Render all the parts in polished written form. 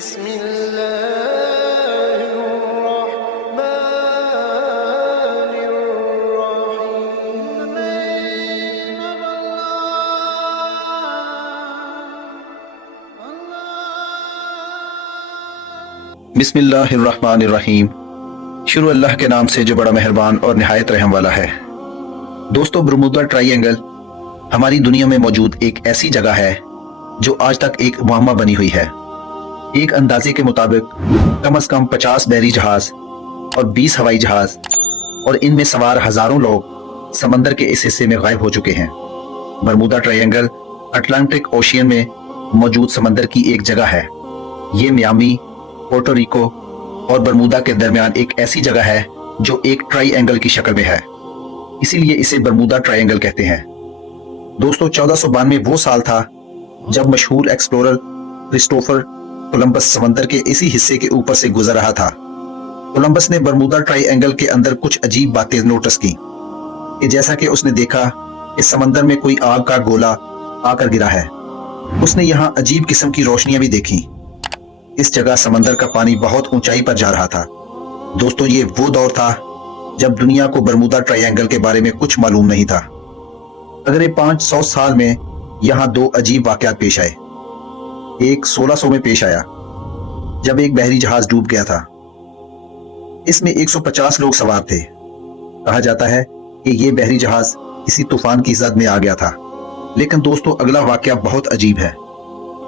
بسم الله الرحمن الرحيم. بسم اللہ الرحمن الرحیم. شروع اللہ کے نام سے جو بڑا مہربان اور نہایت رحم والا ہے. دوستو، برمودا ٹرائی اینگل ہماری دنیا میں موجود ایک ایسی جگہ ہے جو آج تک ایک معمہ بنی ہوئی ہے. ایک اندازے کے مطابق کم از کم 50 بحری جہاز اور 20 ہوائی جہاز اور ان میں سوار ہزاروں لوگ سمندر کے اس حصے میں غائب ہو چکے ہیں. Bermuda try angle Atlantic ocean میں موجود سمندر کی ایک جگہ ہے. یہ میامی، پورٹو ریکو اور برمودا کے درمیان ایک ایسی جگہ ہے جو ایک ٹرائی اینگل کی شکل میں ہے. اسی لیے اسے برمودا ٹرائی اینگل کہتے ہیں. دوستو، 1492 وہ سال تھا جب مشہور ایکسپلورر کرسٹوفر کولمبس سمندر کے اسی حصے کے اوپر سے گزر رہا تھا. کولمبس نے برمودا ٹرائی اینگل کے اندر کچھ عجیب باتیں نوٹس کی کہ جیسا کہ اس نے دیکھا کہ سمندر میں کوئی آگ کا گولا آ کر گرا ہے. اس نے یہاں عجیب قسم کی روشنیاں بھی دیکھی. اس جگہ سمندر کا پانی بہت اونچائی پر جا رہا تھا. دوستو، یہ وہ دور تھا جب دنیا کو برمودا ٹرائی اینگل کے بارے میں کچھ معلوم نہیں تھا. اگلے 500 سال میں یہاں دو عجیب واقعات پیش آئے. ایک 1600 میں پیش آیا جب ایک بحری جہاز ڈوب گیا تھا. اس میں 150 لوگ سوار تھے. کہا جاتا ہے کہ یہ بحری جہاز کسی طوفان کی زد میں آ گیا تھا. لیکن دوستو، اگلا واقعہ بہت عجیب ہے.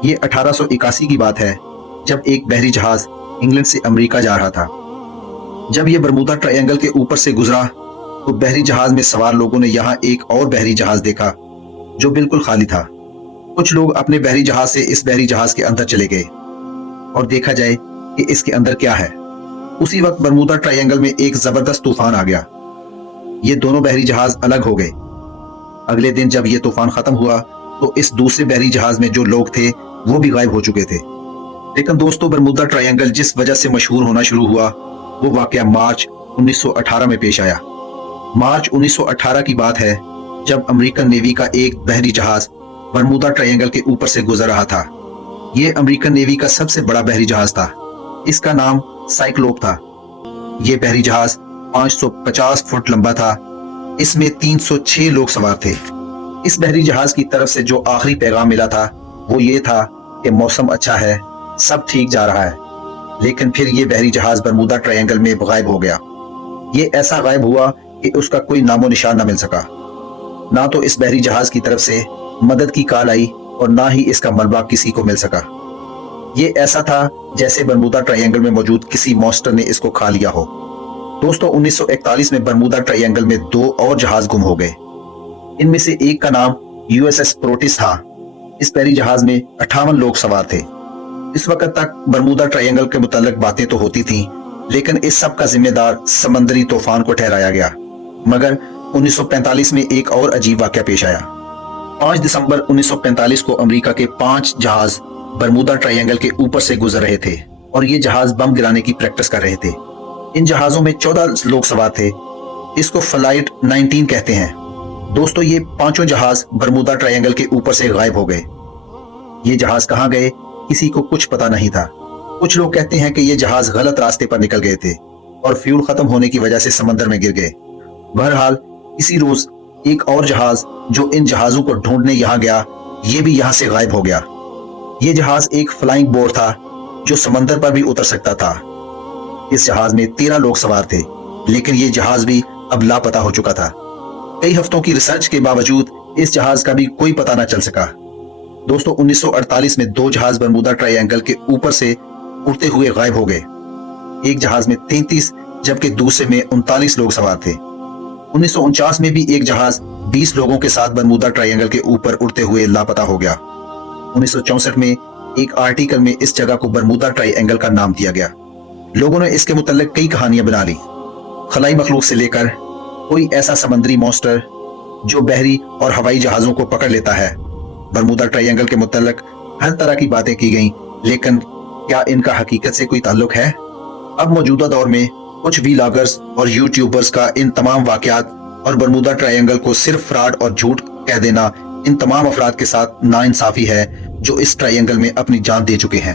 یہ 1881 کی بات ہے جب ایک بحری جہاز انگلینڈ سے امریکہ جا رہا تھا. جب یہ برمودا ٹرائی اینگل کے اوپر سے گزرا تو بحری جہاز میں سوار لوگوں نے یہاں ایک اور بحری جہاز دیکھا جو بالکل خالی تھا. کچھ لوگ اپنے بحری جہاز سے اس بحری جہاز کے اندر چلے گئے اور دیکھا جائے کہ اس کے اندر کیا ہے. اسی وقت برمودا ٹرائی اینگل میں ایک زبردست طوفان آ گیا. یہ دونوں بحری جہاز الگ ہو گئے. اگلے دن جب یہ طوفان ختم ہوا تو اس دوسرے بحری جہاز میں جو لوگ تھے وہ بھی غائب ہو چکے تھے. لیکن دوستو، برمودا ٹرائی اینگل جس وجہ سے مشہور ہونا شروع ہوا وہ واقعہ مارچ 1918 میں پیش آیا. مارچ 1918 کی بات ہے جب امریکن نیوی کا ایک بحری جہاز برمودا ٹرائی اینگل کے اوپر سے گزر رہا تھا. یہ امریکن نیوی کا سب سے بڑا بحری جہاز تھا. اس کا نام سائیکلوپ تھا. یہ بحری جہاز 550 فٹ لمبا تھا. اس میں 306 لوگ سوار تھے. اس بحری جہاز کی طرف سے جو آخری پیغام ملا تھا وہ یہ تھا کہ موسم اچھا ہے، سب ٹھیک جا رہا ہے. لیکن پھر یہ بحری جہاز برمودا ٹرائی اینگل میں غائب ہو گیا. یہ ایسا غائب ہوا کہ اس کا کوئی نام و نشان نہ مل سکا. نہ تو اس بحری جہاز کی طرف سے مدد کی کال آئی اور نہ ہی اس کا ملبہ کسی کو مل سکا. یہ ایسا تھا جیسے برمودا ٹرائی اینگل میں موجود کسی مانسٹر نے اس کو کھا لیا ہو. دوستو، 1941 میں برمودا ٹرائی اینگل میں دو اور جہاز گم ہو گئے. ان میں سے ایک کا نام USS پروٹس تھا. اس بحری جہاز میں 58 لوگ سوار تھے. اس وقت تک برمودا ٹرائی اینگل کے متعلق باتیں تو ہوتی تھیں لیکن اس سب کا ذمہ دار سمندری طوفان کو ٹھہرایا گیا. مگر 1945 میں ایک اور عجیب واقعہ پیش آیا. 5 دسمبر 1945 کو امریکہ کے 5 جہاز برمودا ٹرائی اینگل کے اوپر سے گزر رہے تھے اور یہ جہاز بم گرانے کی پریکٹس کر رہے تھے. ان جہازوں میں 14 لوگ سوار تھے. اس کو فلائٹ 19 کہتے ہیں. دوستو، یہ پانچوں جہاز برمودا ٹرائی اینگل کے اوپر سے غائب ہو گئے. یہ جہاز کہاں گئے کسی کو کچھ پتا نہیں تھا. کچھ لوگ کہتے ہیں کہ یہ جہاز غلط راستے پر نکل گئے تھے اور فیول ختم ہونے کی وجہ سے سمندر میں گر گئے. بہرحال اسی روز ایک اور جہاز جو ان جہازوں کو ڈھونڈنے یہاں گیا یہ بھی یہاں سے غائب ہو گیا. یہ جہاز ایک فلائنگ بوٹ تھا جو سمندر پر بھی اتر سکتا تھا. اس جہاز میں 13 لوگ سوار تھے لیکن یہ جہاز بھی اب لاپتہ ہو چکا تھا. کئی ہفتوں کی ریسرچ کے باوجود اس جہاز کا بھی کوئی پتہ نہ چل سکا. دوستو، 1948 میں 2 جہاز برمودا ٹرائی اینگل کے اوپر سے اڑتے ہوئے غائب ہو گئے. ایک جہاز میں 33 جبکہ دوسرے میں 39 لوگ سوار تھے. 1949 میں بھی ایک جہاز 20 لوگوں کے ساتھ برمودا ٹرائی اینگل کے اوپر اڑتے ہوئے لاپتہ ہو گیا. 1964 میں ایک آرٹیکل میں اس جگہ کو برمودا ٹرائی اینگل کا نام دیا گیا. لوگوں نے اس کے متعلق کئی کہانیاں بنا لی. خلائی مخلوق سے لے کر کوئی ایسا سمندری مانسٹر جو بحری اور ہوائی جہازوں کو پکڑ لیتا ہے. برمودا ٹرائی اینگل کے متعلق ہر طرح کی باتیں کی گئیں لیکن کیا ان کا حقیقت سے کوئی تعلق ہے؟ اب موجودہ دور میں کچھ ویلاگرز اور یوٹیوبرز کا ان تمام واقعات اور برمودا ٹرائی اینگل کو صرف فراڈ اور جھوٹ کہہ دینا ان تمام افراد کے ساتھ ناانصافی ہے جو اس ٹرائی اینگل میں اپنی جان دے چکے ہیں.